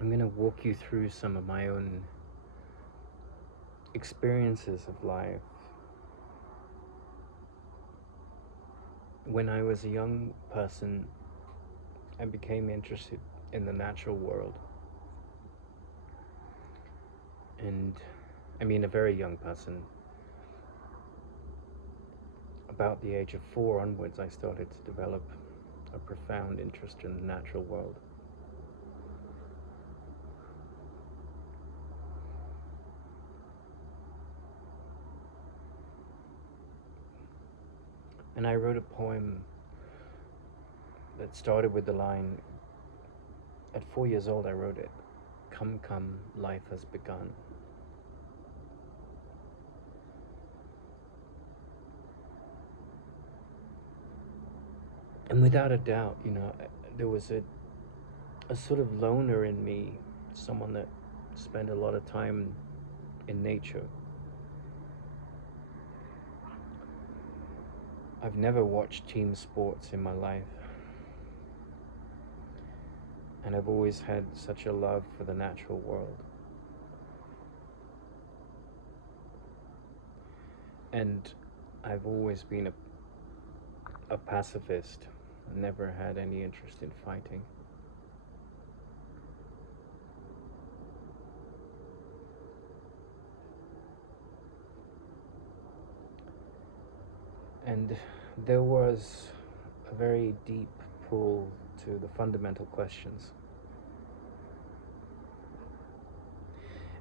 I'm going to walk you through some of my own experiences of life. When I was a young person, I became interested in the natural world. And I mean, a very young person. About the age of 4 onwards, I started to develop a profound interest in the natural world. And I wrote a poem that started with the line, at 4 years old I wrote it, "Come, come, life has begun." And without a doubt, there was a sort of loner in me, someone that spent a lot of time in nature. I've never watched team sports in my life, and I've always had such a love for the natural world. And I've always been a pacifist, never had any interest in fighting. And there was a very deep pull to the fundamental questions.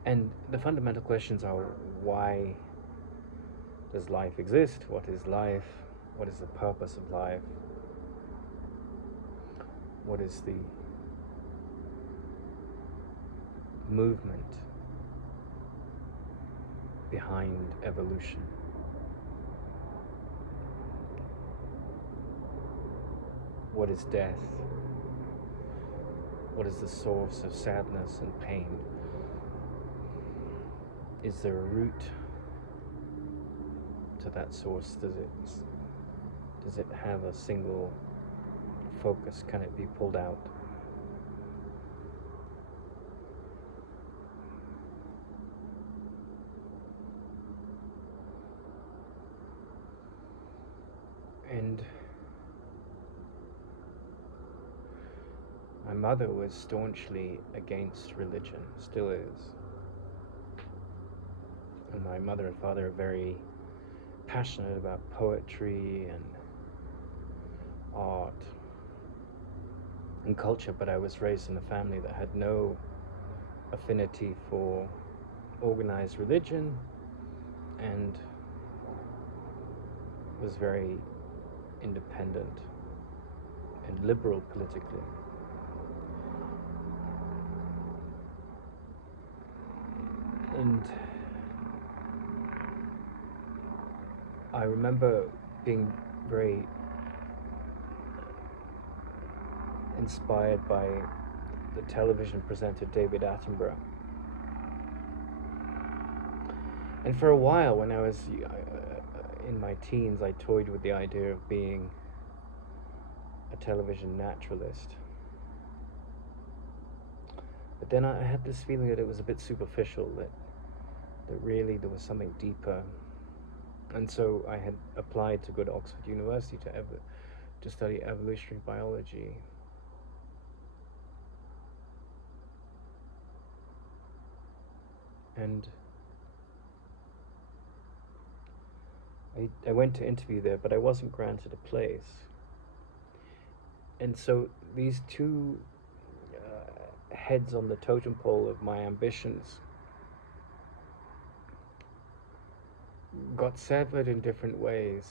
And the fundamental questions are, why does life exist? What is life? What is the purpose of life? What is the movement behind evolution? What is death? What is the source of sadness and pain? Is there a root to that source? Does it have a single focus? Can it be pulled out? And my mother was staunchly against religion, still is. And my mother and father are very passionate about poetry and art and culture, but I was raised in a family that had no affinity for organized religion and was very independent and liberal politically. And I remember being very inspired by the television presenter David Attenborough. And for a while, when I was in my teens, I toyed with the idea of being a television naturalist. But then I had this feeling that it was a bit superficial, that really there was something deeper. And so I had applied to go to Oxford University to study evolutionary biology. And I went to interview there, but I wasn't granted a place. And so these two heads on the totem pole of my ambitions got severed in different ways.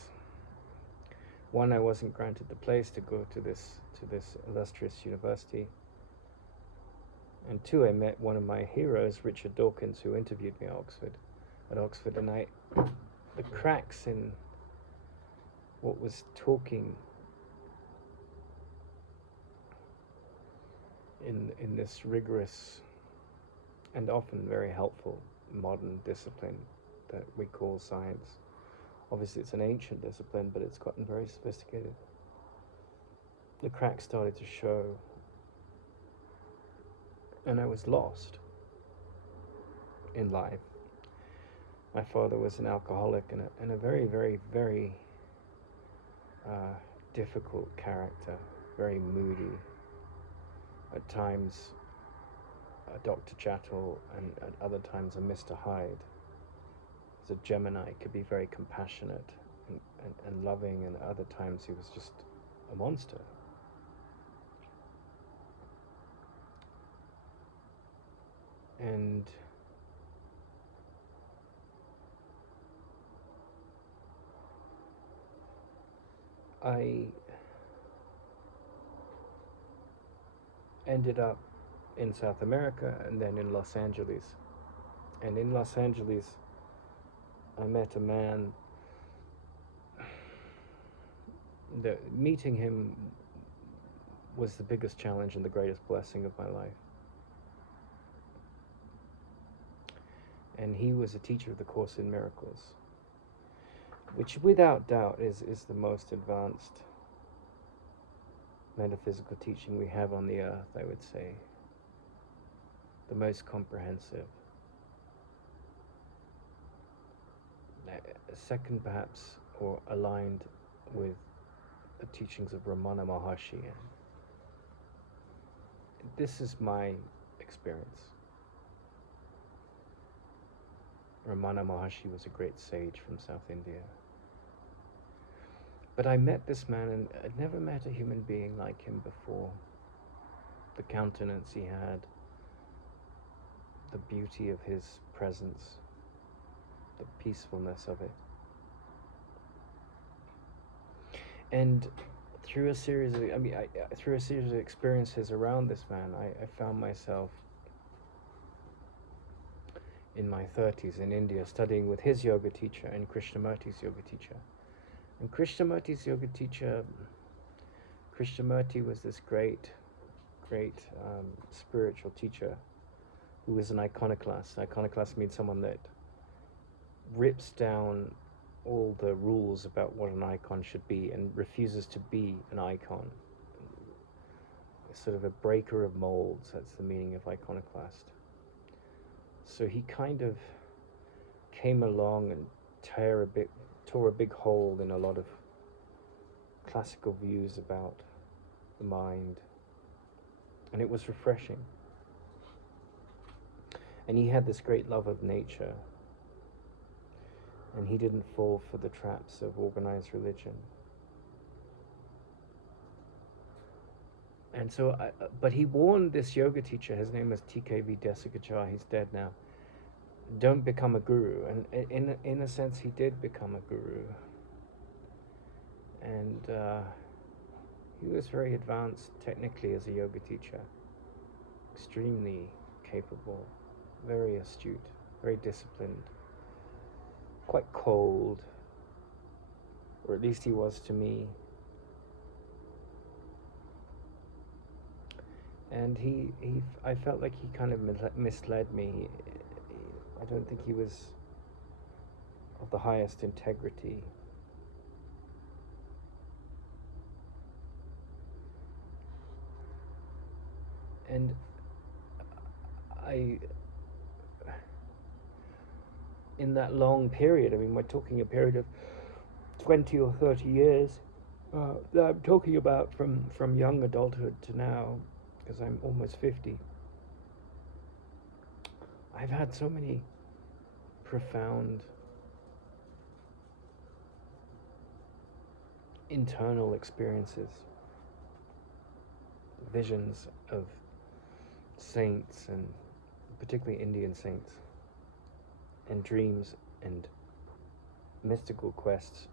One, I wasn't granted the place to go to this illustrious university. And two, I met one of my heroes, Richard Dawkins, who interviewed me at Oxford, and the cracks in what was talking in this rigorous and often very helpful modern discipline that we call science. Obviously it's an ancient discipline, but it's gotten very sophisticated. The cracks started to show, and I was lost in life. My father was an alcoholic and a very, very, very difficult character, very moody. At times, a Dr. Chattel, and at other times, a Mr. Hyde. As a Gemini, could be very compassionate and loving, and at other times, he was just a monster. And I ended up in South America and then in Los Angeles. And in Los Angeles, I met a man that meeting him was the biggest challenge and the greatest blessing of my life. And he was a teacher of the Course in Miracles, which without doubt is the most advanced metaphysical teaching we have on the earth, I would say. The most comprehensive. Second, perhaps, or aligned with the teachings of Ramana Maharshi. This is my experience. Ramana Maharshi was a great sage from South India. But I met this man, and I'd never met a human being like him before. The countenance he had, the beauty of his presence, the peacefulness of it. And through a series of, through a series of experiences around this man, I found myself in my 30s in India studying with his yoga teacher and Krishnamurti's yoga teacher. And Krishnamurti's yoga teacher, Krishnamurti was this great spiritual teacher who was an iconoclast. Iconoclast means someone that rips down all the rules about what an icon should be and refuses to be an icon. Sort of a breaker of molds, that's the meaning of iconoclast. So he kind of came along and tore a big hole in a lot of classical views about the mind. And it was refreshing. And he had this great love of nature. And he didn't fall for the traps of organized religion. And so, but he warned this yoga teacher, his name was TKV Desikachar, he's dead now, don't become a guru. And in a sense, he did become a guru. And he was very advanced technically as a yoga teacher, extremely capable, very astute, very disciplined, quite cold, or at least he was to me. And I felt like he kind of misled me. I don't think he was of the highest integrity. And in that long period, we're talking a period of 20 or 30 years, that I'm talking about from young adulthood to now, because I'm almost 50. I've had so many profound internal experiences, visions of saints, and particularly Indian saints, and dreams and mystical quests.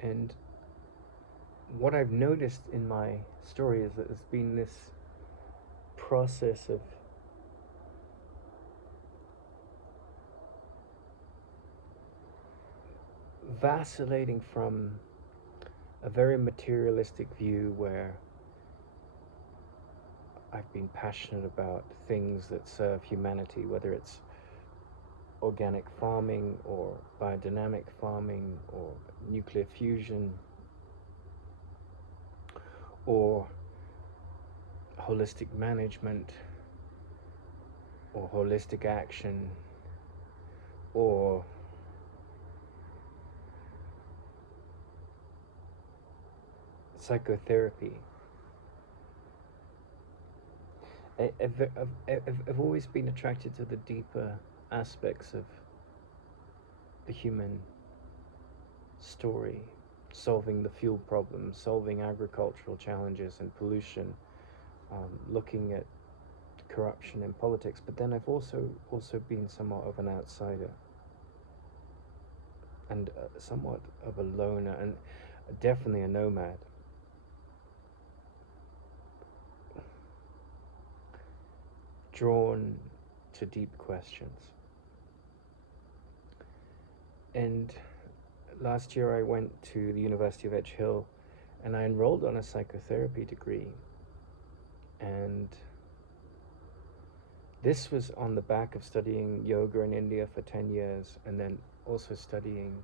And what I've noticed in my story is that there's been this process of vacillating from a very materialistic view where I've been passionate about things that serve humanity, whether it's organic farming or biodynamic farming or nuclear fusion or holistic management, or holistic action, or psychotherapy. I've always been attracted to the deeper aspects of the human story, solving the fuel problem, solving agricultural challenges and pollution, looking at corruption in politics. But then I've also been somewhat of an outsider and somewhat of a loner and definitely a nomad. Drawn to deep questions. And last year I went to the University of Edge Hill and I enrolled on a psychotherapy degree. And this was on the back of studying yoga in India for 10 years and then also studying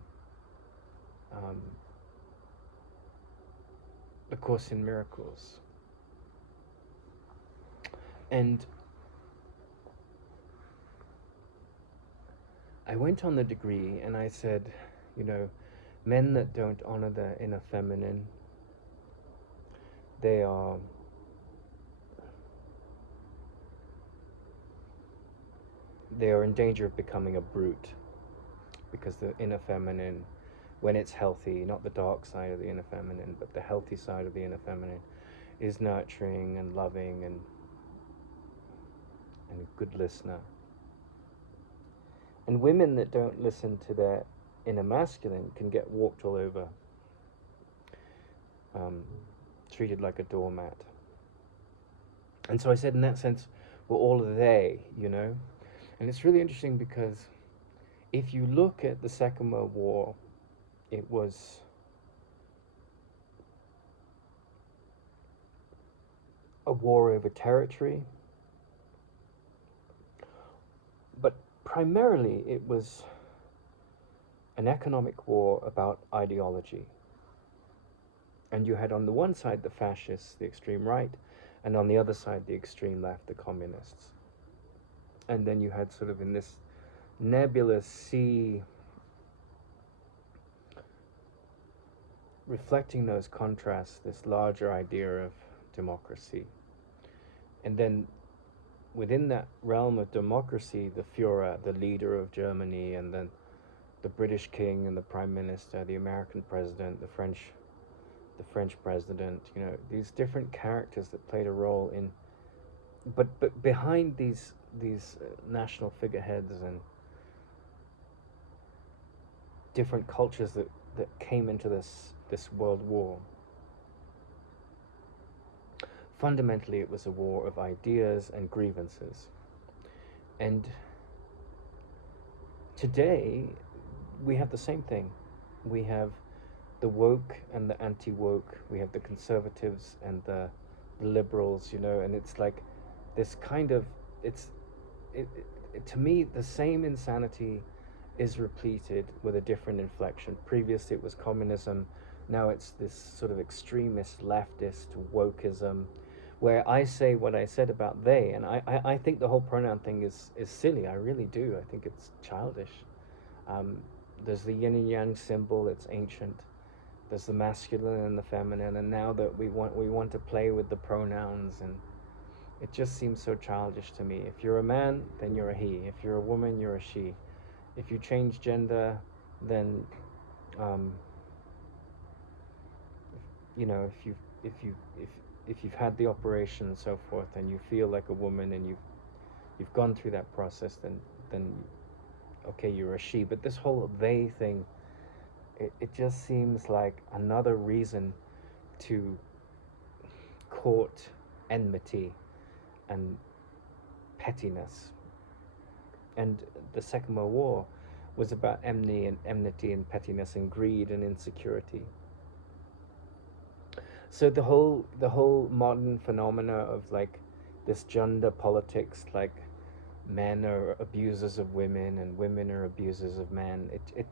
the Course in Miracles. And I went on the degree and I said, you know, men that don't honor their inner feminine, they are in danger of becoming a brute, because the inner feminine, when it's healthy, not the dark side of the inner feminine, but the healthy side of the inner feminine, is nurturing and loving and a good listener. And women that don't listen to their inner masculine can get walked all over, treated like a doormat. And so I said, in that sense, we're all they, you know? And it's really interesting because if you look at the Second World War, it was a war over territory, but primarily it was an economic war about ideology. And you had on the one side the fascists, the extreme right, and on the other side the extreme left, the communists. And then you had sort of in this nebulous sea, reflecting those contrasts, this larger idea of democracy. And then within that realm of democracy, the Führer, the leader of Germany, and then the British king and the prime minister, the American president, the French president, you know, these different characters that played a role in, but behind these national figureheads and different cultures that came into this world war, fundamentally it was a war of ideas and grievances. And today we have the same thing. We have the woke and the anti-woke. We have the conservatives and the liberals, you know, and it's like this kind of, to me, the same insanity is repeated with a different inflection. Previously it was communism, now it's this sort of extremist leftist wokeism, where I say what I said about they, and I think the whole pronoun thing is silly. I really do. I think it's childish. There's the yin and yang symbol, it's ancient. There's the masculine and the feminine, and now that we want to play with the pronouns, and it just seems so childish to me. If you're a man, then you're a he. If you're a woman, you're a she. If you change gender, then you know, if you've had the operation and so forth, and you feel like a woman, and you've gone through that process, then okay, you're a she. But this whole they thing, it just seems like another reason to court enmity and pettiness. And the Second World War was about enmity and pettiness and greed and insecurity. So the whole modern phenomena of like this gender politics, like men are abusers of women and women are abusers of men, it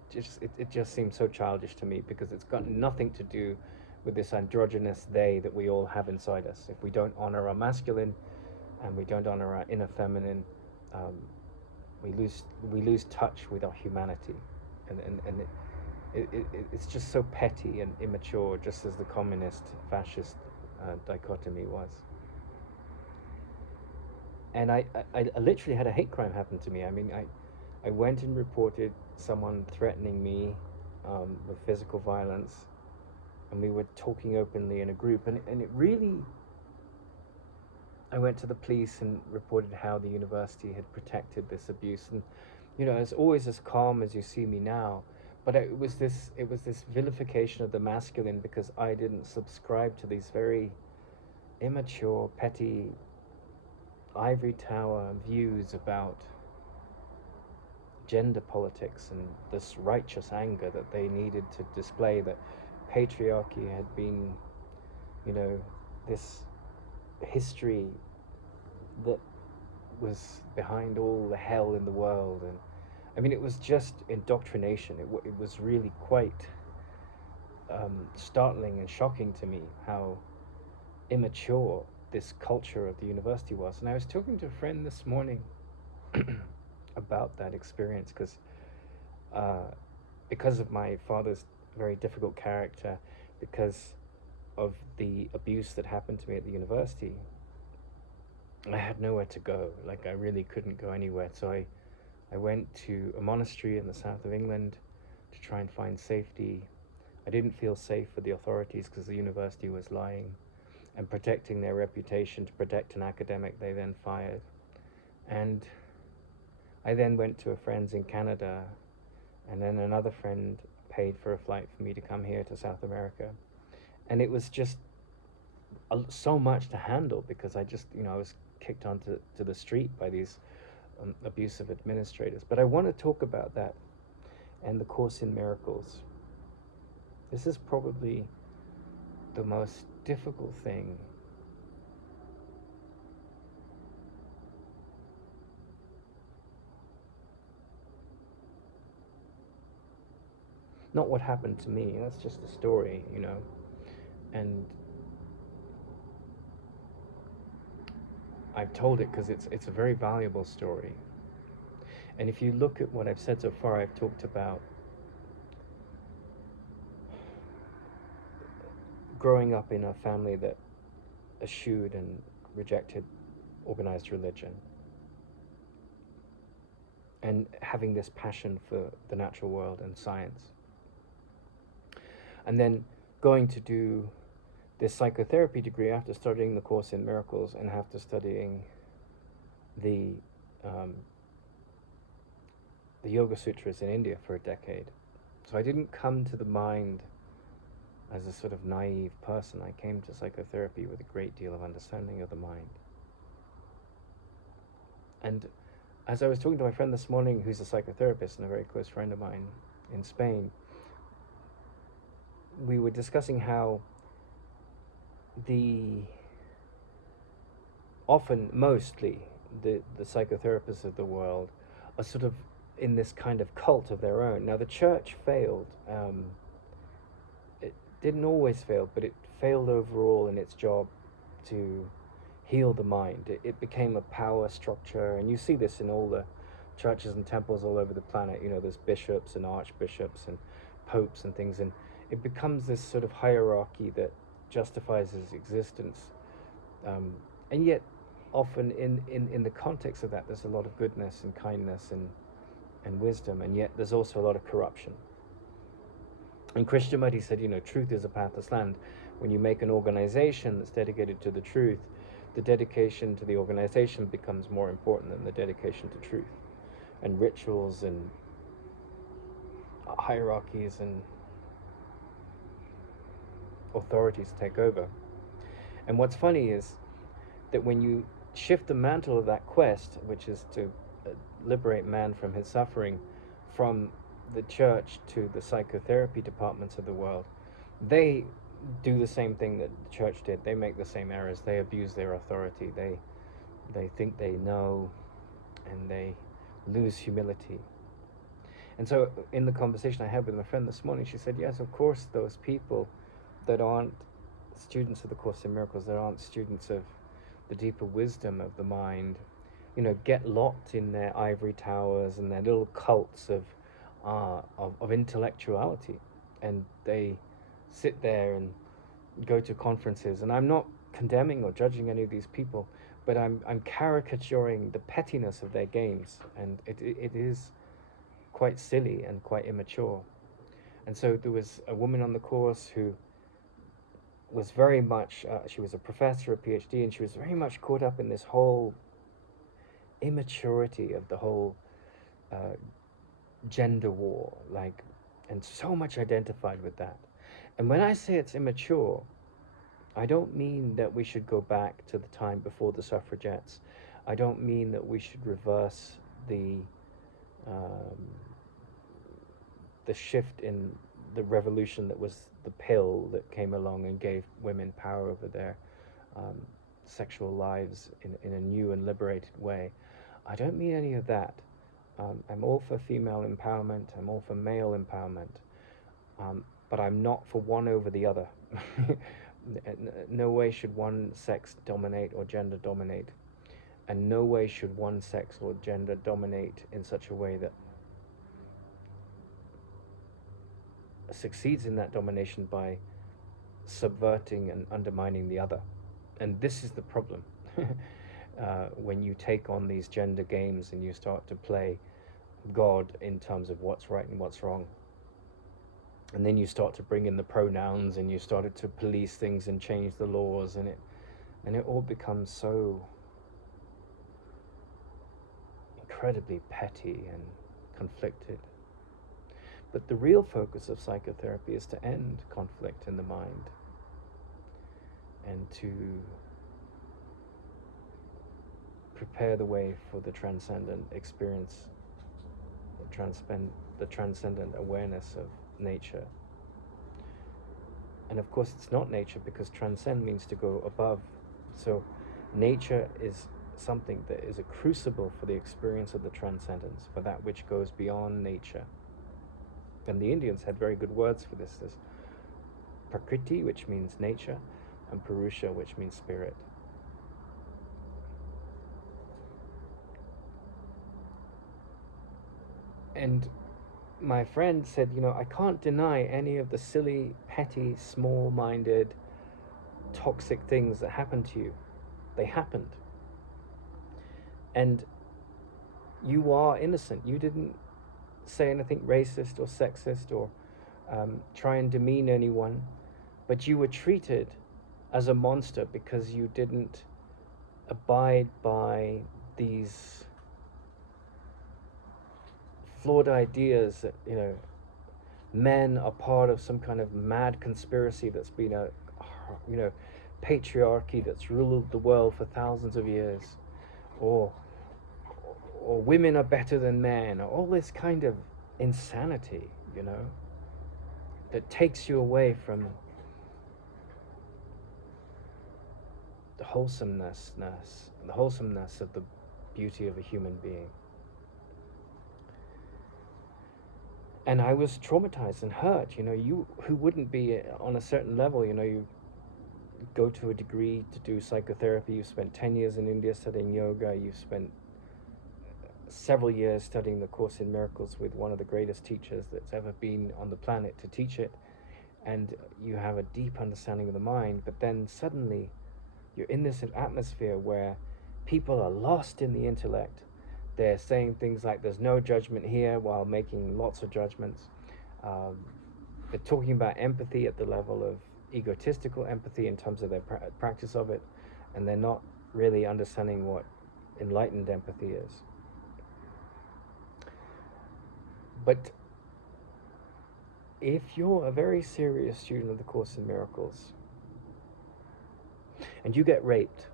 just seems so childish to me, because it's got nothing to do with this androgynous they that we all have inside us. If we don't honor our masculine and we don't honor our inner feminine, um, we lose touch with our humanity, and it's just so petty and immature, just as the communist fascist dichotomy was. And I literally had a hate crime happen to me. I mean, I went and reported someone threatening me with physical violence, and we were talking openly in a group, and it really, I went to the police and reported how the university had protected this abuse, and it's always as calm as you see me now, but it was this vilification of the masculine because I didn't subscribe to these very immature, petty, ivory tower views about gender politics and this righteous anger that they needed to display, that patriarchy had been, this history that was behind all the hell in the world. And I mean, it was just indoctrination. It was really quite startling and shocking to me how immature this culture of the university was. And I was talking to a friend this morning about that experience because of my father's very difficult character, because of the abuse that happened to me at the university. I had nowhere to go. Like, I really couldn't go anywhere. So I went to a monastery in the south of England to try and find safety. I didn't feel safe with the authorities because the university was lying and protecting their reputation to protect an academic they then fired. And I then went to a friend's in Canada, and then another friend paid for a flight for me to come here to South America. And it was just so much to handle because I just, I was kicked onto the street by these abusive administrators. But I want to talk about that and the Course in Miracles. This is probably the most difficult thing not what happened to me, that's just a story, and I've told it because it's a very valuable story. And if you look at what I've said so far, I've talked about growing up in a family that eschewed and rejected organized religion, and having this passion for the natural world and science. And then going to do this psychotherapy degree after studying the Course in Miracles and after studying the Yoga Sutras in India for a decade. So I didn't come to the mind as a sort of naive person. I came to psychotherapy with a great deal of understanding of the mind. And as I was talking to my friend this morning, who's a psychotherapist and a very close friend of mine in Spain, we were discussing how mostly the psychotherapists of the world are sort of in this kind of cult of their own. Now, the church failed. It didn't always fail, but it failed overall in its job to heal the mind. It became a power structure, and you see this in all the churches and temples all over the planet. There's bishops and archbishops and popes and things, and it becomes this sort of hierarchy that justifies its existence. And yet, often in the context of that, there's a lot of goodness and kindness and wisdom, and yet there's also a lot of corruption. And Krishnamurti said, truth is a pathless land. When you make an organization that's dedicated to the truth, the dedication to the organization becomes more important than the dedication to truth. And rituals and hierarchies and authorities take over. And what's funny is that when you shift the mantle of that quest, which is to liberate man from his suffering, from the church to the psychotherapy departments of the world, they do the same thing that the church did. They make the same errors. They abuse their authority. They think they know, and they lose humility. And so in the conversation I had with my friend this morning, she said, yes, of course, those people that aren't students of the Course in Miracles, that aren't students of the deeper wisdom of the mind, get locked in their ivory towers and their little cults of intellectuality, and they sit there and go to conferences. And I'm not condemning or judging any of these people, but I'm caricaturing the pettiness of their games, and it is quite silly and quite immature. And so there was a woman on the course who was very much, she was a professor, a PhD, and she was very much caught up in this whole immaturity of the whole gender war, and so much identified with that. And when I say it's immature, I don't mean that we should go back to the time before the suffragettes. I don't mean that we should reverse the shift in the revolution that was the pill that came along and gave women power over their sexual lives in a new and liberated way. I don't mean any of that. I'm all for female empowerment. I'm all for male empowerment. But I'm not for one over the other. No way should one sex dominate or gender dominate. And no way should one sex or gender dominate in such a way that succeeds in that domination by subverting and undermining the other. And this is the problem. When you take on these gender games and you start to play God in terms of what's right and what's wrong, and then you start to bring in the pronouns, and you started to police things and change the laws, and it all becomes so incredibly petty and conflicted. But the real focus of psychotherapy is to end conflict in the mind and to prepare the way for the transcendent experience, the transcendent awareness of nature. And of course it's not nature, because transcend means to go above. So nature is something that is a crucible for the experience of the transcendence, for that which goes beyond nature. And the Indians had very good words for this. There's Prakriti, which means nature, and Purusha, which means spirit. And my friend said, I can't deny any of the silly, petty, small-minded, toxic things that happened to you. They happened. And you are innocent. You didn't say anything racist or sexist or try and demean anyone, but you were treated as a monster because you didn't abide by these flawed ideas that men are part of some kind of mad conspiracy that's been a patriarchy that's ruled the world for thousands of years, or women are better than men, or all this kind of insanity, that takes you away from the wholesomeness of the beauty of a human being. And I was traumatized and hurt. You who wouldn't be on a certain level, you go to a degree to do psychotherapy, you spent 10 years in India studying yoga, you've spent several years studying the Course in Miracles with one of the greatest teachers that's ever been on the planet to teach it, and you have a deep understanding of the mind, but then suddenly you're in this atmosphere where people are lost in the intellect. They're saying things like there's no judgment here while making lots of judgments. They're talking about empathy at the level of egotistical empathy in terms of their practice of it, and they're not really understanding what enlightened empathy is. But if you're a very serious student of the Course in Miracles and you get raped,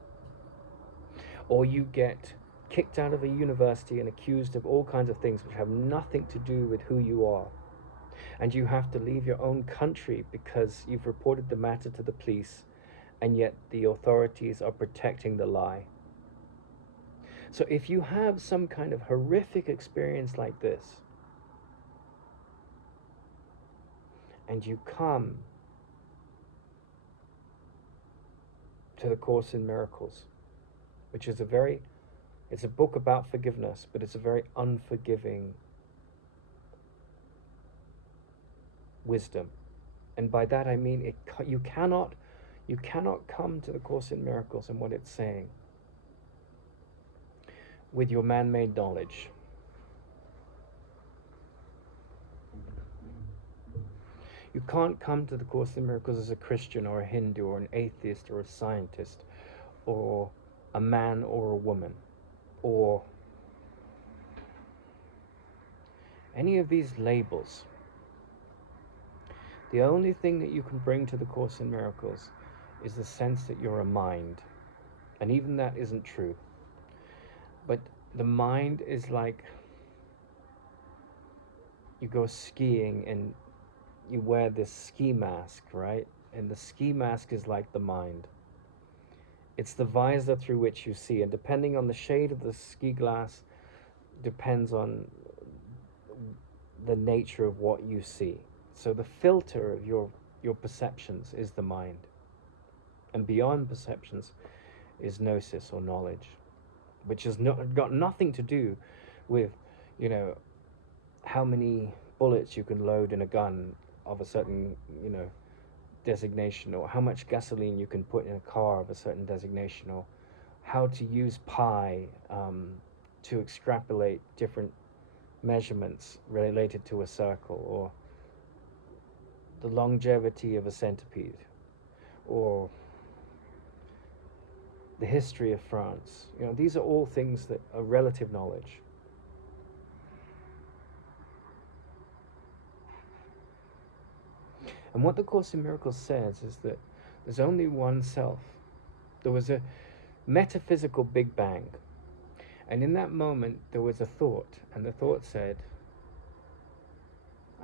or you get kicked out of a university and accused of all kinds of things which have nothing to do with who you are, and you have to leave your own country because you've reported the matter to the police, and yet the authorities are protecting the lie. So if you have some kind of horrific experience like this, and you come to the Course in Miracles, which is it's a book about forgiveness, but it's a very unforgiving wisdom. And by that I mean you cannot come to the Course in Miracles and what it's saying with your man-made knowledge. You can't come to the Course in Miracles as a Christian or a Hindu or an atheist or a scientist or a man or a woman or any of these labels. The only thing that you can bring to the Course in Miracles is the sense that you're a mind. And even that isn't true. But the mind is like you go skiing and you wear this ski mask, right? And the ski mask is like the mind. It's the visor through which you see, and depending on the shade of the ski glass depends on the nature of what you see. So the filter of your perceptions is the mind. And beyond perceptions is gnosis or knowledge, which has got nothing to do with, how many bullets you can load in a gun of a certain, designation, or how much gasoline you can put in a car of a certain designation, or how to use pi to extrapolate different measurements related to a circle, or the longevity of a centipede, or the history of France. These are all things that are relative knowledge. And what the Course in Miracles says is that there's only one self. There was a metaphysical Big Bang. And in that moment, there was a thought. And the thought said,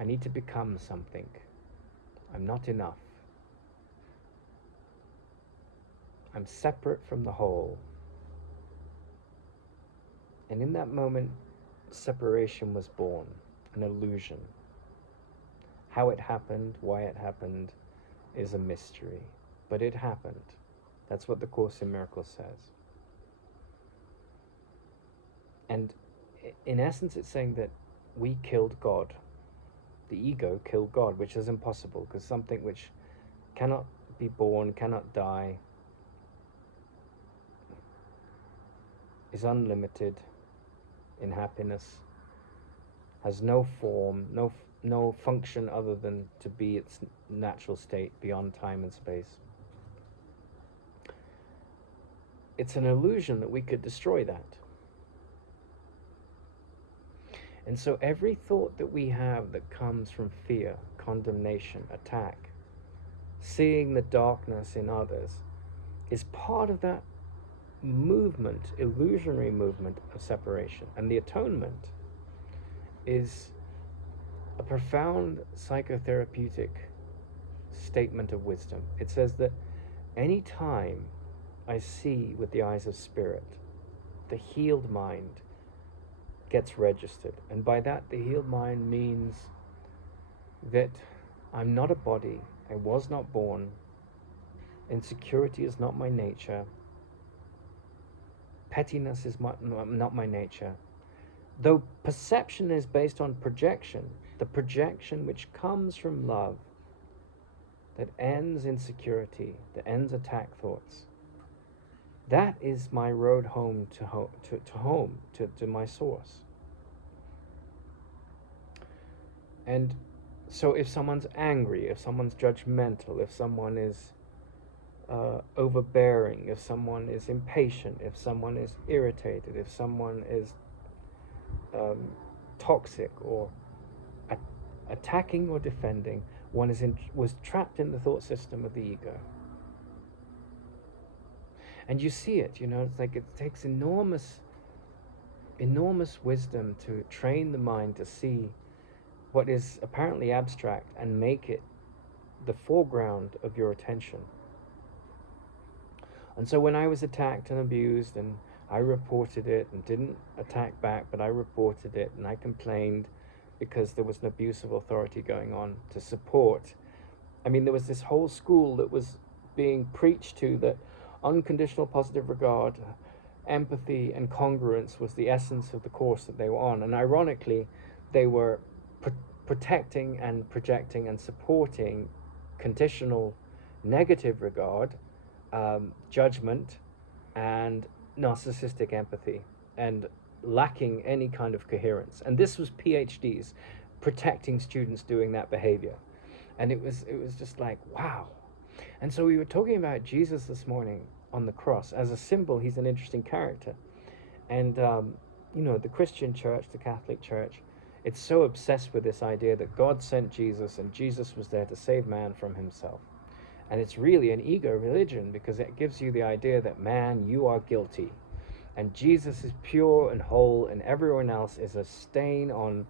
I need to become something. I'm not enough. I'm separate from the whole. And in that moment, separation was born, an illusion. How it happened, why it happened, is a mystery. But it happened. That's what the Course in Miracles says. And in essence, it's saying that we killed God. The ego killed God, which is impossible, because something which cannot be born, cannot die, is unlimited in happiness, has no form, no function other than to be its natural state beyond time and space. It's an illusion that we could destroy that. And so every thought that we have that comes from fear, condemnation, attack, seeing the darkness in others, is part of that movement, illusionary movement of separation. And the atonement is a profound psychotherapeutic statement of wisdom. It says that any time I see with the eyes of spirit, the healed mind gets registered. And by that, the healed mind means that I'm not a body, I was not born, insecurity is not my nature, pettiness is not my nature. Though perception is based on projection, the projection which comes from love, that ends insecurity, that ends attack thoughts, that is my road home to my source. And so if someone's angry, if someone's judgmental, if someone is overbearing, if someone is impatient, if someone is irritated, if someone is toxic or attacking or defending, one was trapped in the thought system of the ego. And you see it, it's like it takes enormous wisdom to train the mind to see what is apparently abstract and make it the foreground of your attention. And so when I was attacked and abused, and I reported it and didn't attack back, but I reported it and I complained because there was an abuse of authority going on to support. There was this whole school that was being preached to that, unconditional positive regard, empathy, and congruence was the essence of the course that they were on. And ironically, they were protecting and projecting and supporting conditional negative regard, judgment, and narcissistic empathy, and lacking any kind of coherence. And this was PhDs protecting students doing that behavior. And it was just like, wow. And so we were talking about Jesus this morning on the cross. As a symbol, he's an interesting character. And the Christian church, the Catholic Church, it's so obsessed with this idea that God sent Jesus and Jesus was there to save man from himself. And it's really an ego religion, because it gives you the idea that, man, you are guilty, and Jesus is pure and whole, and everyone else is a stain on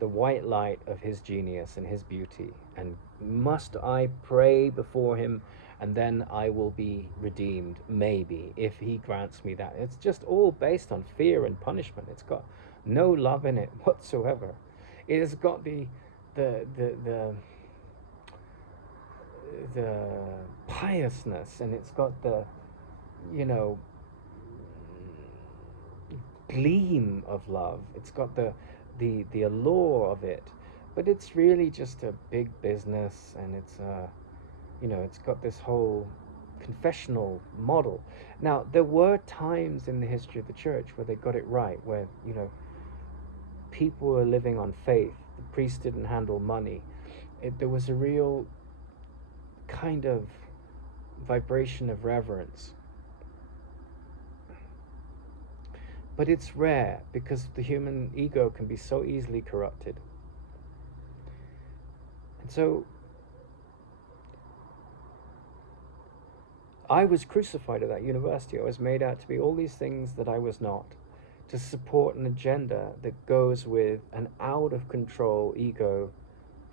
the white light of his genius and his beauty. And must I pray before him, and then I will be redeemed, maybe, if he grants me that. It's just all based on fear and punishment. It's got no love in it whatsoever. It has got the piousness, and it's got the gleam of love. It's got the allure of it, but it's really just a big business, and it's it's got this whole confessional model. Now, there were times in the history of the church where they got it right, where people were living on faith. The priest didn't handle money. There was a real kind of vibration of reverence. But it's rare, because the human ego can be so easily corrupted. And so I was crucified at that university. I was made out to be all these things that I was not, to support an agenda that goes with an out of control ego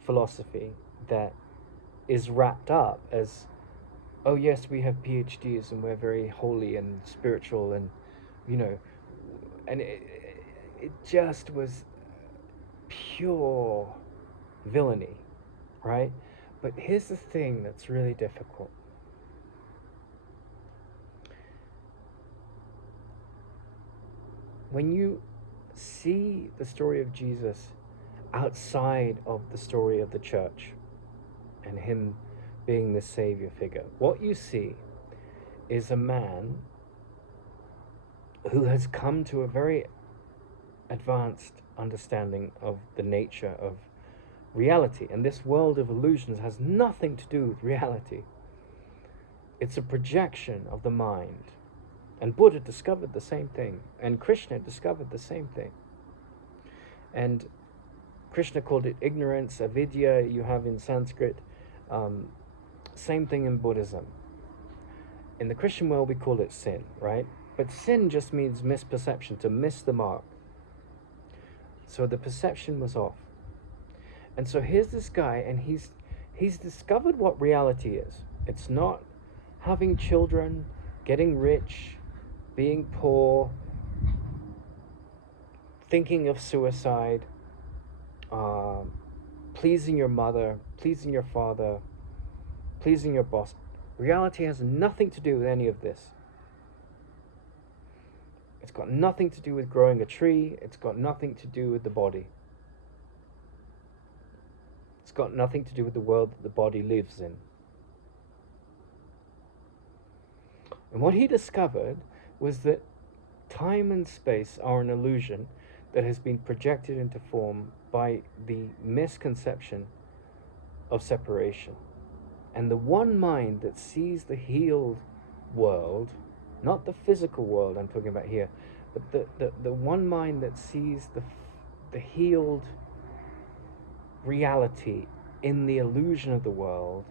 philosophy that is wrapped up as, oh yes, we have PhDs and we're very holy and spiritual, and and it just was pure villainy, right? But here's the thing that's really difficult. When you see the story of Jesus outside of the story of the church and him being the savior figure, what you see is a man who has come to a very advanced understanding of the nature of reality. And this world of illusions has nothing to do with reality. It's a projection of the mind. And Buddha discovered the same thing, and Krishna discovered the same thing. And Krishna called it ignorance, avidya, you have in Sanskrit. Same thing in Buddhism. In the Christian world, we call it sin, right? But sin just means misperception, to miss the mark. So the perception was off. And so here's this guy, and he's discovered what reality is. It's not having children, getting rich, being poor, thinking of suicide, pleasing your mother, pleasing your father, pleasing your boss. Reality has nothing to do with any of this. It's got nothing to do with growing a tree. It's got nothing to do with the body. It's got nothing to do with the world that the body lives in. And what he discovered was that time and space are an illusion that has been projected into form by the misconception of separation. And the one mind that sees the healed world, not the physical world I'm talking about here, but the one mind that sees the healed reality in the illusion of the world,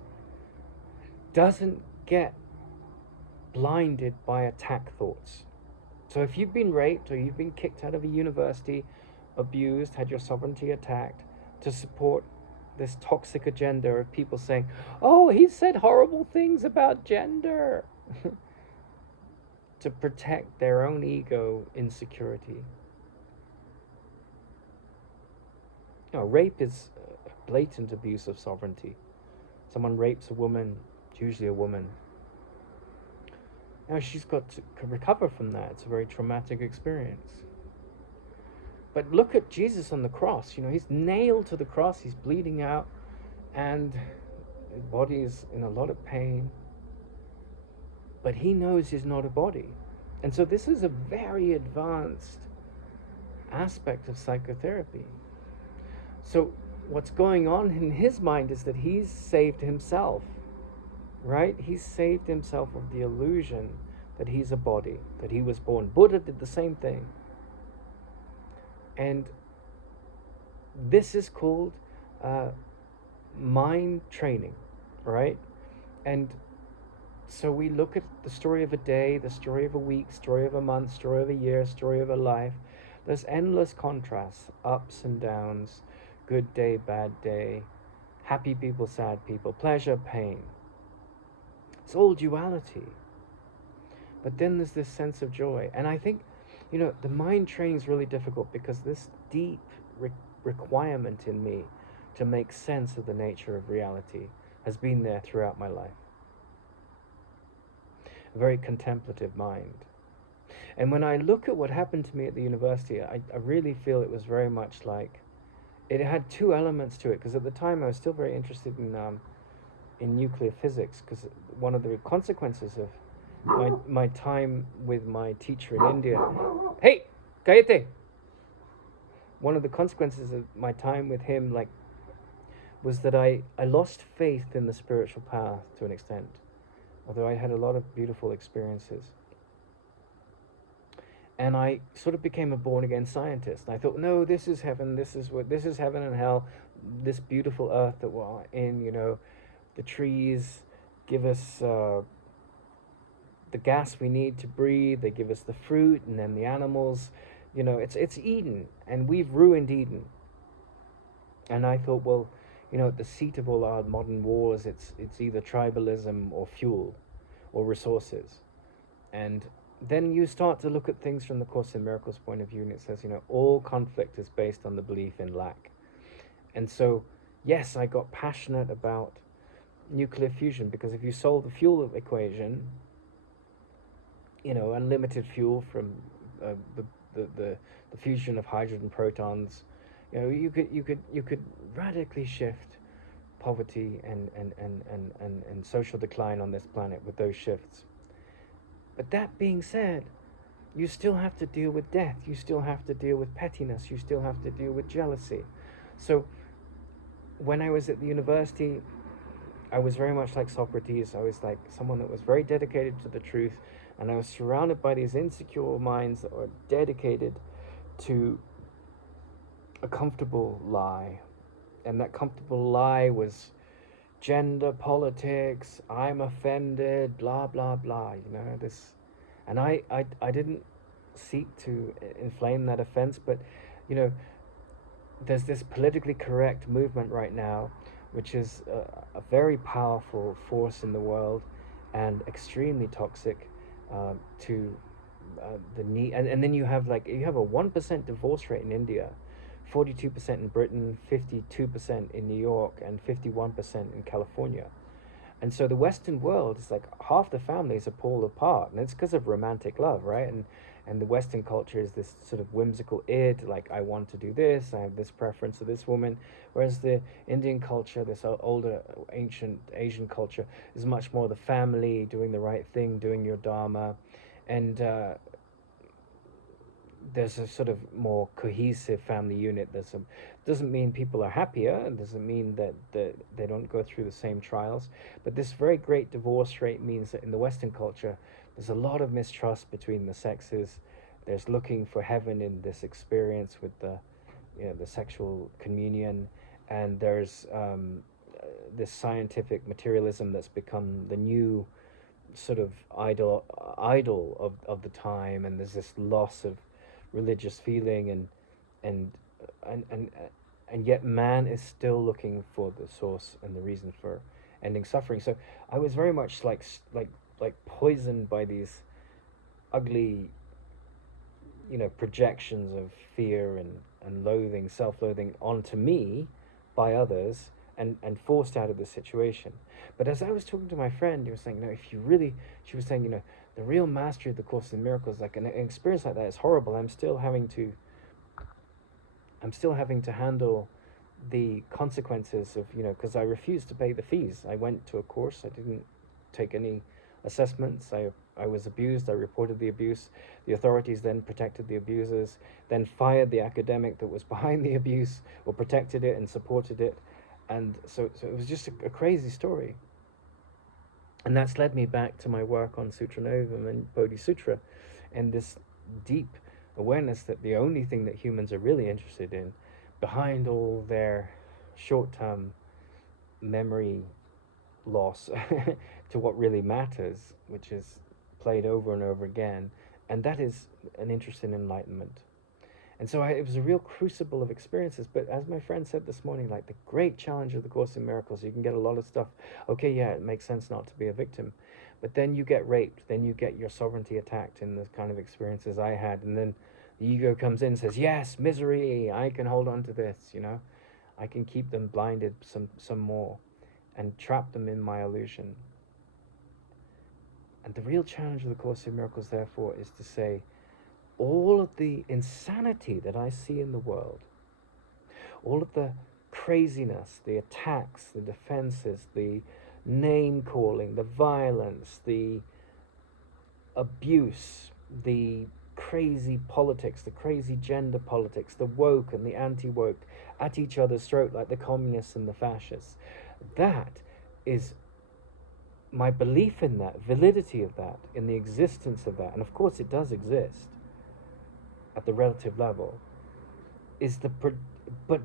doesn't get blinded by attack thoughts. So if you've been raped, or you've been kicked out of a university, abused, had your sovereignty attacked, to support this toxic agenda of people saying, oh, he said horrible things about gender, to protect their own ego insecurity. Rape is a blatant abuse of sovereignty. Someone rapes a woman, it's usually a woman, Now she's got to recover from that. It's a very traumatic experience. But look at Jesus on the cross. He's nailed to the cross. He's bleeding out, and his body is in a lot of pain. But he knows he's not a body. And so this is a very advanced aspect of psychotherapy. So what's going on in his mind is that he's saved himself, right? He's saved himself of the illusion that he's a body, that he was born. Buddha did the same thing. And this is called mind training, right? And so we look at the story of a day, the story of a week, story of a month, story of a year, story of a life. There's endless contrasts, ups and downs, good day, bad day, happy people, sad people, pleasure, pain. It's all duality. But then there's this sense of joy. And I think, the mind training is really difficult because this deep requirement in me to make sense of the nature of reality has been there throughout my life. A very contemplative mind. And when I look at what happened to me at the university, I really feel it was very much like, it had two elements to it, because at the time I was still very interested in nuclear physics, because one of the consequences of my time with my teacher in India, hey, cállate! One of the consequences of my time with him, was that I lost faith in the spiritual path to an extent, although I had a lot of beautiful experiences. And I sort of became a born-again scientist. And I thought, no, this is heaven, this is heaven and hell, this beautiful earth that we're in, the trees give us the gas we need to breathe, they give us the fruit, and then the animals, it's Eden, and we've ruined Eden. And I thought, well, at the seat of all our modern wars, it's either tribalism or fuel or resources. And then you start to look at things from the Course in Miracles point of view, and it says, all conflict is based on the belief in lack. And so, yes, I got passionate about nuclear fusion, because if you solve the fuel equation, unlimited fuel from the fusion of hydrogen protons, you could radically shift poverty and social decline on this planet with those shifts. But that being said, you still have to deal with death, you still have to deal with pettiness, you still have to deal with jealousy. So when I was at the university, I was very much like Socrates. I was like someone that was very dedicated to the truth, and I was surrounded by these insecure minds that were dedicated to a comfortable lie. And that comfortable lie was gender politics, I'm offended, blah blah blah, this. And I didn't seek to inflame that offense, but there's this politically correct movement right now, which is a very powerful force in the world and extremely toxic to the need. And then you have a 1% divorce rate in India, 42% in Britain, 52% in New York, and 51% in California. And so the Western world is like half the families are pulled apart, and it's because of romantic love, right? And the Western culture is this sort of whimsical id, like I want to do this, I have this preference for this woman, whereas the Indian culture, this older ancient Asian culture, is much more the family, doing the right thing, doing your dharma, and there's a sort of more cohesive family unit. Doesn't mean people are happier, it doesn't mean that they don't go through the same trials, but this very great divorce rate means that in the Western culture there's a lot of mistrust between the sexes. There's looking for heaven in this experience with the sexual communion, and there's this scientific materialism that's become the new sort of idol of the time, and there's this loss of religious feeling, and yet man is still looking for the source and the reason for ending suffering. So I was very much like poisoned by these ugly projections of fear and loathing, self-loathing onto me by others, and forced out of the situation. But as I was talking to my friend, he was saying, she was saying, The real mastery of the Course in Miracles, like an experience like that is horrible. I'm still having to handle the consequences of, because I refused to pay the fees. I went to a course, I didn't take any assessments. I was abused, I reported the abuse. The authorities then protected the abusers, then fired the academic that was behind the abuse, or protected it and supported it. And so it was just a crazy story. And that's led me back to my work on Sutra Novum and Bodhisutra, and this deep awareness that the only thing that humans are really interested in, behind all their short-term memory loss to what really matters, which is played over and over again, and that is an interest in enlightenment. And so it was a real crucible of experiences. But as my friend said this morning, like, the great challenge of the Course in Miracles, you can get a lot of stuff. Okay, yeah, it makes sense not to be a victim. But then you get raped. Then you get your sovereignty attacked in the kind of experiences I had. And then the ego comes in and says, yes, misery, I can hold on to this, I can keep them blinded some more and trap them in my illusion. And the real challenge of the Course in Miracles, therefore, is to say, all of the insanity that I see in the world, all of the craziness, the attacks, the defenses, the name calling, the violence, the abuse, the crazy politics, the crazy gender politics, the woke and the anti-woke at each other's throat like the communists and the fascists, that is my belief in that, validity of that, in the existence of that, and of course it does exist at the relative level, is but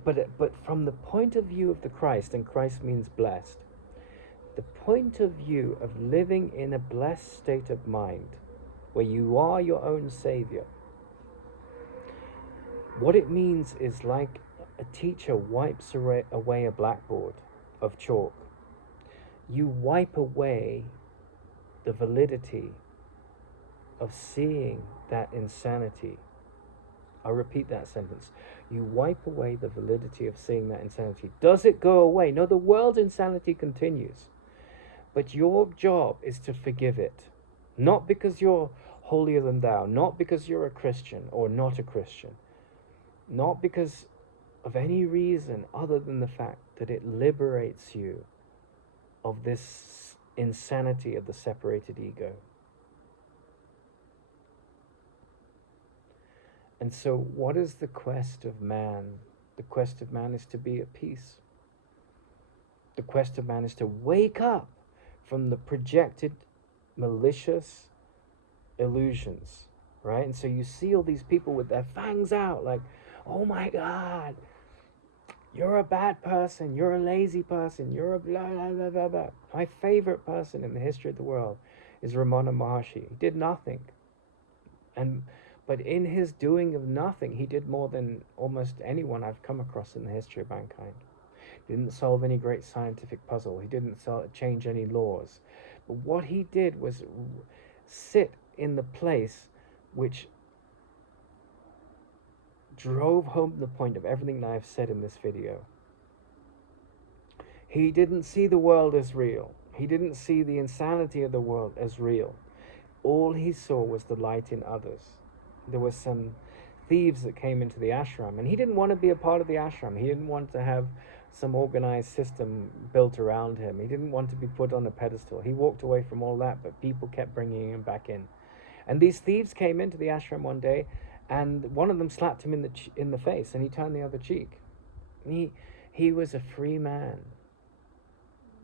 from the point of view of the Christ, and Christ means blessed, the point of view of living in a blessed state of mind, where you are your own savior, what it means is like a teacher wipes away a blackboard of chalk. You wipe away the validity of seeing that insanity. I'll repeat that sentence. You wipe away the validity of seeing that insanity. Does it go away? No, the world's insanity continues. But your job is to forgive it. Not because you're holier than thou, not because you're a Christian or not a Christian, not because of any reason other than the fact that it liberates you of this insanity of the separated ego. And so what is the quest of man? The quest of man is to be at peace. The quest of man is to wake up from the projected malicious illusions, right? And so you see all these people with their fangs out, like, oh my God, you're a bad person, you're a lazy person, you're a blah, blah, blah, blah, blah. My favorite person in the history of the world is Ramana Maharshi. He did nothing. But in his doing of nothing, he did more than almost anyone I've come across in the history of mankind. He didn't solve any great scientific puzzle. He didn't change any laws. But what he did was sit in the place which drove home the point of everything that I've said in this video. He didn't see the world as real. He didn't see the insanity of the world as real. All he saw was the light in others. There were some thieves that came into the ashram, and he didn't want to be a part of the ashram. He didn't want to have some organized system built around him. He didn't want to be put on a pedestal. He walked away from all that, but people kept bringing him back in. And these thieves came into the ashram one day, and one of them slapped him in the face, and he turned the other cheek. He was a free man.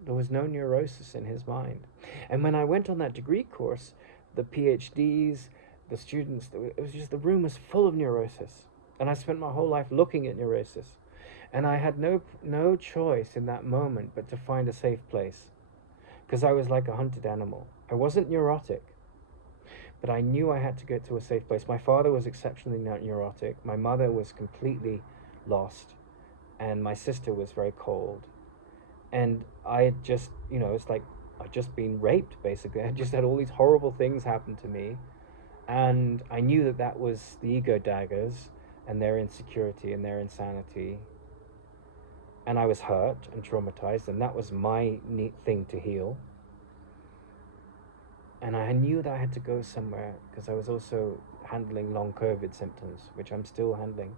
There was no neurosis in his mind. And when I went on that degree course, the PhDs, the students, it was just, the room was full of neurosis. And I spent my whole life looking at neurosis. And I had no choice in that moment but to find a safe place. Because I was like a hunted animal. I wasn't neurotic, but I knew I had to get to a safe place. My father was exceptionally neurotic. My mother was completely lost. And my sister was very cold. And I had just, it's like I'd just been raped, basically. I just had all these horrible things happen to me. And I knew that was the ego daggers and their insecurity and their insanity. And I was hurt and traumatized, and that was my neat thing to heal. And I knew that I had to go somewhere because I was also handling long COVID symptoms, which I'm still handling.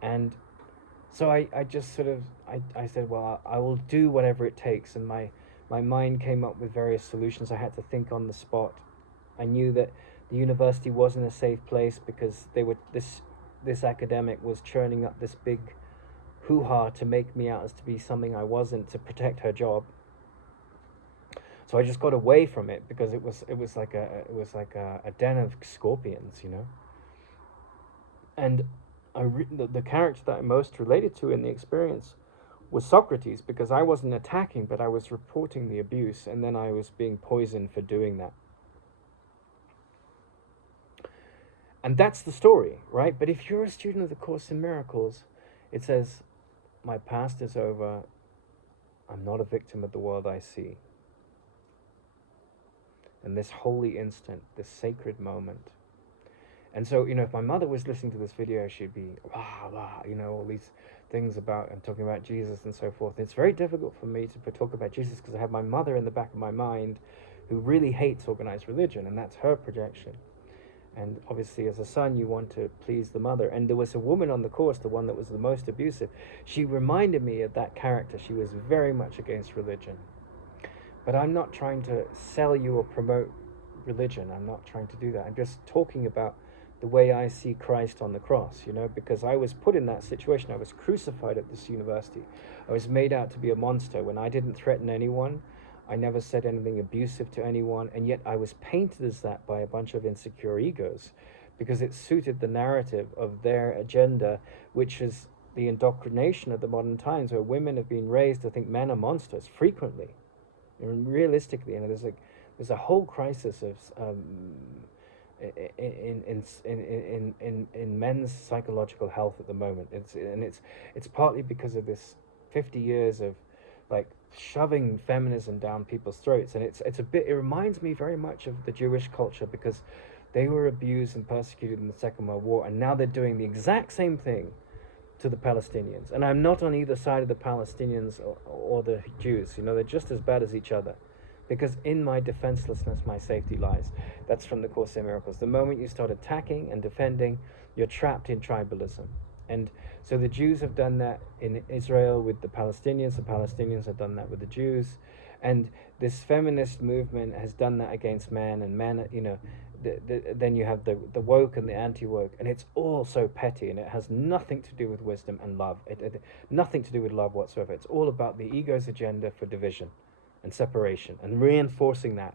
And so I just sort of, I said, well, I will do whatever it takes. And my mind came up with various solutions. I had to think on the spot. I knew that the university wasn't a safe place because they were this academic was churning up this big hoo-ha to make me out as to be something I wasn't, to protect her job. So I just got away from it because it was like a den of scorpions, you know. And the character that I most related to in the experience was Socrates, because I wasn't attacking, but I was reporting the abuse, and then I was being poisoned for doing that. And that's the story, right? But if you're a student of the Course in Miracles, it says, my past is over. I'm not a victim of the world I see. And this holy instant, this sacred moment. And so, you know, if my mother was listening to this video, she'd be, you know, all these things about, and talking about Jesus and so forth. It's very difficult for me to talk about Jesus because I have my mother in the back of my mind who really hates organized religion, and that's her projection. And obviously, as a son, you want to please the mother. And there was a woman on the course, the one that was the most abusive. She reminded me of that character. She was very much against religion. But I'm not trying to sell you or promote religion. I'm not trying to do that. I'm just talking about the way I see Christ on the cross, you know, because I was put in that situation. I was crucified at this university. I was made out to be a monster when I didn't threaten anyone. I never said anything abusive to anyone, and yet I was painted as that by a bunch of insecure egos because it suited the narrative of their agenda, which is the indoctrination of the modern times, where women have been raised to think men are monsters frequently. And realistically, and there's a whole crisis of in men's psychological health at the moment. It's partly because of this 50 years of like shoving feminism down people's throats, and it reminds me very much of the Jewish culture, because they were abused and persecuted in the Second World War, and now they're doing the exact same thing to the Palestinians. And I'm not on either side of the Palestinians or the Jews, you know, they're just as bad as each other, because in my defenselessness my safety lies. That's from the Course in Miracles. The moment you start attacking and defending, you're trapped in tribalism. And so the Jews have done that in Israel with the Palestinians have done that with the Jews, and this feminist movement has done that against men, and men, you know, then you have the woke and the anti-woke, and it's all so petty, and it has nothing to do with wisdom and love. Nothing to do with love whatsoever. It's all about the ego's agenda for division and separation and reinforcing that.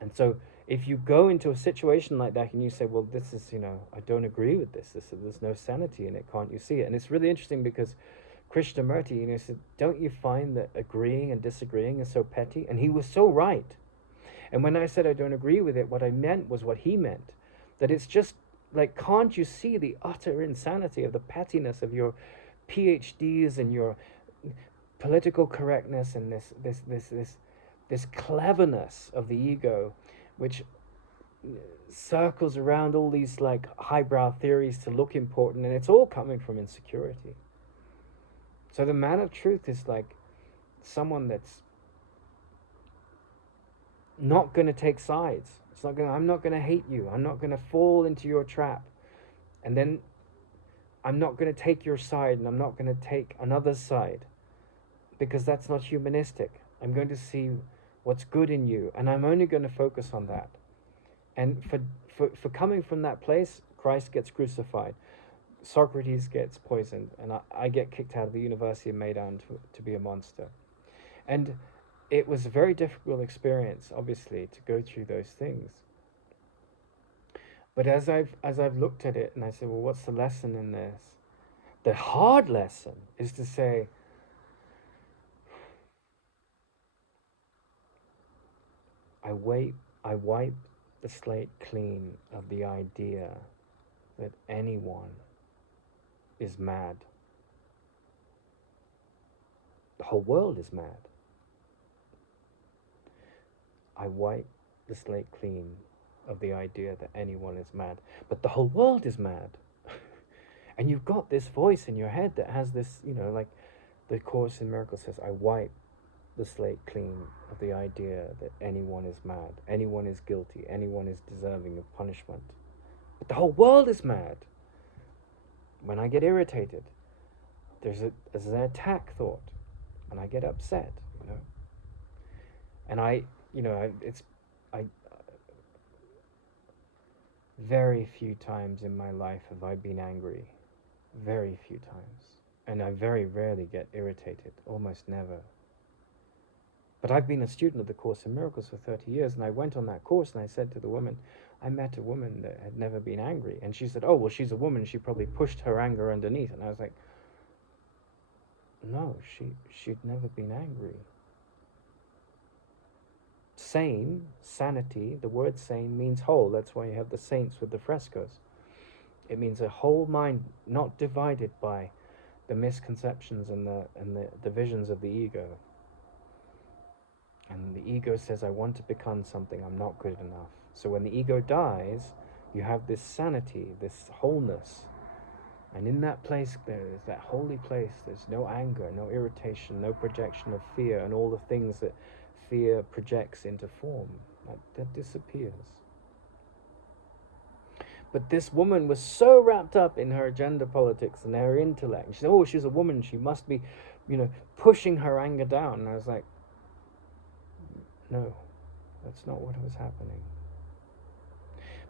And so if you go into a situation like that and you say, well, this is, you know, I don't agree with this, there's no sanity in it, can't you see it? And it's really interesting because Krishnamurti, you know, said, don't you find that agreeing and disagreeing is so petty? And he was so right. And when I said I don't agree with it, what I meant was what he meant, that it's just like, can't you see the utter insanity of the pettiness of your PhDs and your political correctness and this cleverness of the ego, which circles around all these like highbrow theories to look important, and it's all coming from insecurity. So the man of truth is like someone that's not going to take sides. It's not going. I'm not going to hate you. I'm not going to fall into your trap, and then I'm not going to take your side, and I'm not going to take another's side, because that's not humanistic. I'm going to see what's good in you, and I'm only going to focus on that. And for coming from that place, Christ gets crucified, Socrates gets poisoned, and I get kicked out of the university and made out to be a monster. And it was a very difficult experience, obviously, to go through those things. But as I've looked at it, and I said, well, what's the lesson in this? The hard lesson is to say, I wipe the slate clean of the idea that anyone is mad. The whole world is mad. I wipe the slate clean of the idea that anyone is mad. But the whole world is mad. And you've got this voice in your head that has this, you know, like the Course in Miracles says, I wipe the slate clean of the idea that anyone is mad, anyone is guilty, anyone is deserving of punishment. But the whole world is mad. When I get irritated, there's an attack thought, and I get upset, you know. And I very few times in my life have I been angry. Very few times. And I very rarely get irritated, almost never. But I've been a student of the Course in Miracles for 30 years, and I went on that course and I said to the woman, I met a woman that had never been angry. And she said, oh, well, she's a woman, she probably pushed her anger underneath. And I was like, no, she'd never been angry. Sane, sanity, the word sane means whole. That's why you have the saints with the frescoes. It means a whole mind, not divided by the misconceptions and the visions of the ego. And the ego says, I want to become something, I'm not good enough. So when the ego dies, you have this sanity, this wholeness. And in that place, there is that holy place. There's no anger, no irritation, no projection of fear, and all the things that fear projects into form. That disappears. But this woman was so wrapped up in her agenda politics and her intellect. She said, oh, she's a woman, she must be, pushing her anger down. And I was like, no, that's not what was happening.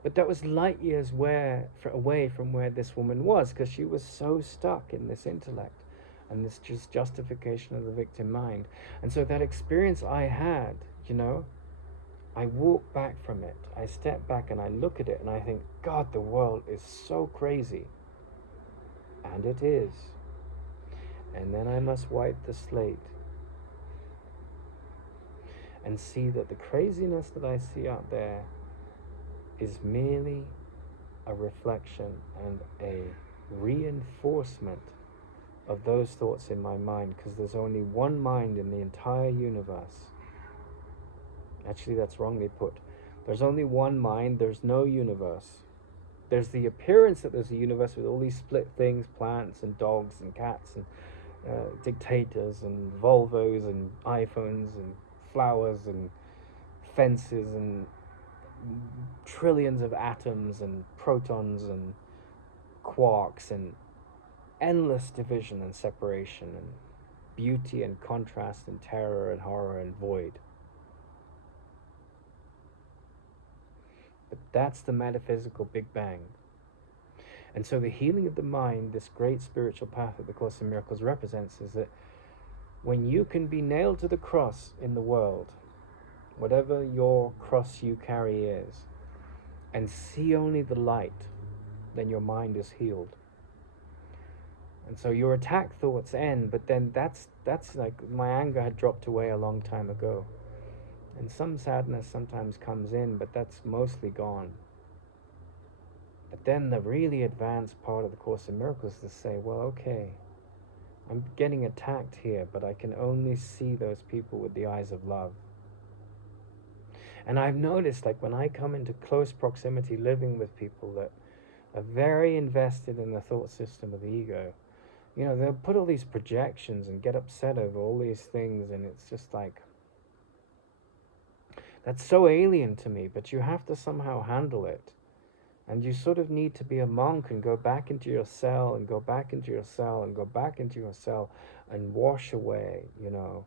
But that was light years away from where this woman was, because she was so stuck in this intellect and this just justification of the victim mind. And so that experience I had, I walk back from it. I step back and I look at it and I think, God, the world is so crazy. And it is. And then I must wipe the slate and see that the craziness that I see out there is merely a reflection and a reinforcement of those thoughts in my mind, because there's only one mind in the entire universe. Actually, that's wrongly put. There's only one mind, there's no universe. There's the appearance that there's a universe with all these split things, plants and dogs and cats and dictators and Volvos and iPhones and flowers and fences and trillions of atoms and protons and quarks and endless division and separation and beauty and contrast and terror and horror and void. But that's the metaphysical Big Bang. And so the healing of the mind, this great spiritual path that the Course in Miracles represents, is that when you can be nailed to the cross in the world, whatever your cross you carry is, and see only the light, then your mind is healed. And so your attack thoughts end, but then that's like my anger had dropped away a long time ago. And some sadness sometimes comes in, but that's mostly gone. But then the really advanced part of the Course in Miracles is to say, well, okay, I'm getting attacked here, but I can only see those people with the eyes of love. And I've noticed, like when I come into close proximity living with people that are very invested in the thought system of the ego, they'll put all these projections and get upset over all these things, and it's just like, that's so alien to me, but you have to somehow handle it. And you sort of need to be a monk and go back into your cell and go back into your cell and go back into your cell and wash away, and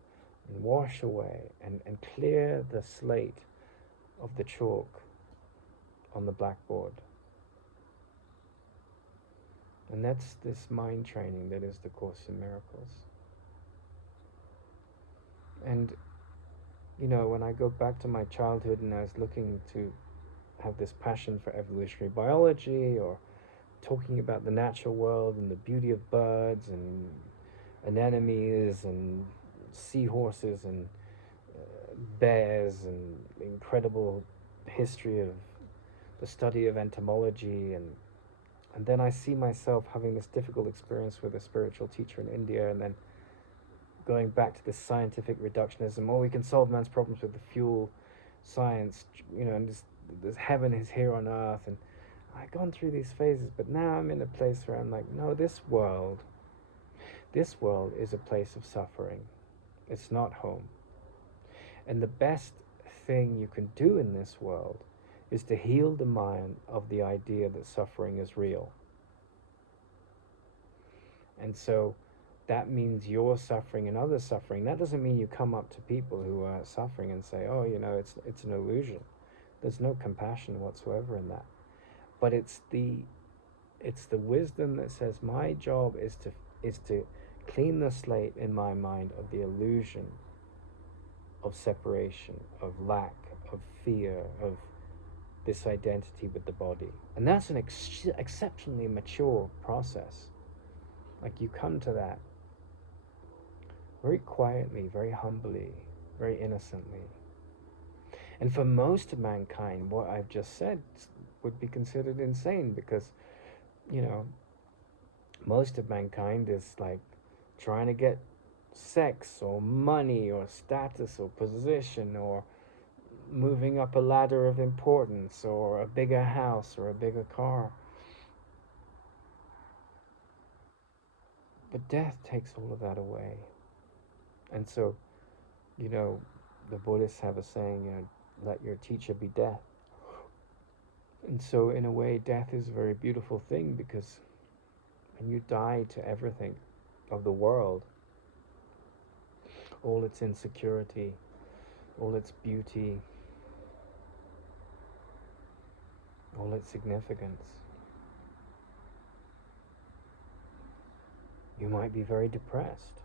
wash away and clear the slate of the chalk on the blackboard. And that's this mind training that is the Course in Miracles. And when I go back to my childhood and I was looking to have this passion for evolutionary biology or talking about the natural world and the beauty of birds and anemones and seahorses and bears and the incredible history of the study of entomology, and then I see myself having this difficult experience with a spiritual teacher in India, and then going back to this scientific reductionism, we can solve man's problems with the fuel science, and this heaven is here on earth, and I've gone through these phases, but now I'm in a place where I'm like, no, this world is a place of suffering. It's not home. And the best thing you can do in this world is to heal the mind of the idea that suffering is real. And so that means you're suffering and others suffering. That doesn't mean you come up to people who are suffering and say, "Oh, it's an illusion." There's no compassion whatsoever in that. But it's the wisdom that says my job is to clean the slate in my mind of the illusion of separation, of lack, of fear, of this identity with the body. And that's an exceptionally mature process. Like, you come to that very quietly, very humbly, very innocently. And for most of mankind, what I've just said would be considered insane, because, you know, most of mankind is like trying to get sex or money or status or position or moving up a ladder of importance or a bigger house or a bigger car. But death takes all of that away. And so, the Buddhists have a saying, let your teacher be death. And so, in a way, death is a very beautiful thing, because when you die to everything of the world, all its insecurity, all its beauty, all its significance, you might be very depressed.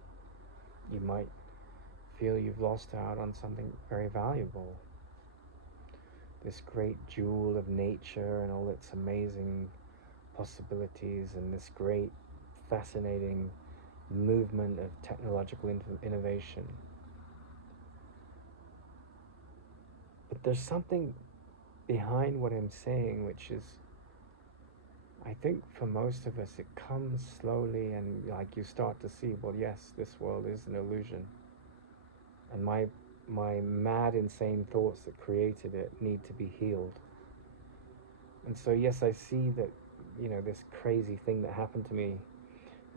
You might feel you've lost out on something very valuable. This great jewel of nature and all its amazing possibilities, and this great, fascinating movement of technological innovation. But there's something behind what I'm saying, which is, I think for most of us, it comes slowly, and like you start to see, well, yes, this world is an illusion. And my mad, insane thoughts that created it need to be healed. And so, yes, I see that, this crazy thing that happened to me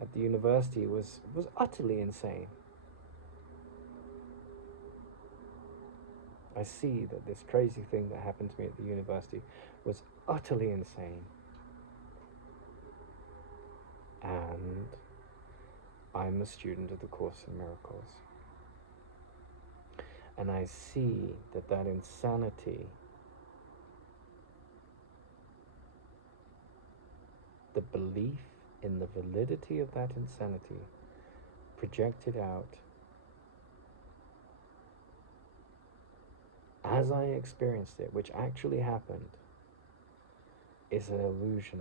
at the university was utterly insane. I see that this crazy thing that happened to me at the university was utterly insane. And I'm a student of the Course in Miracles. And I see that insanity, the belief in the validity of that insanity projected out as I experienced it, which actually happened, is an illusion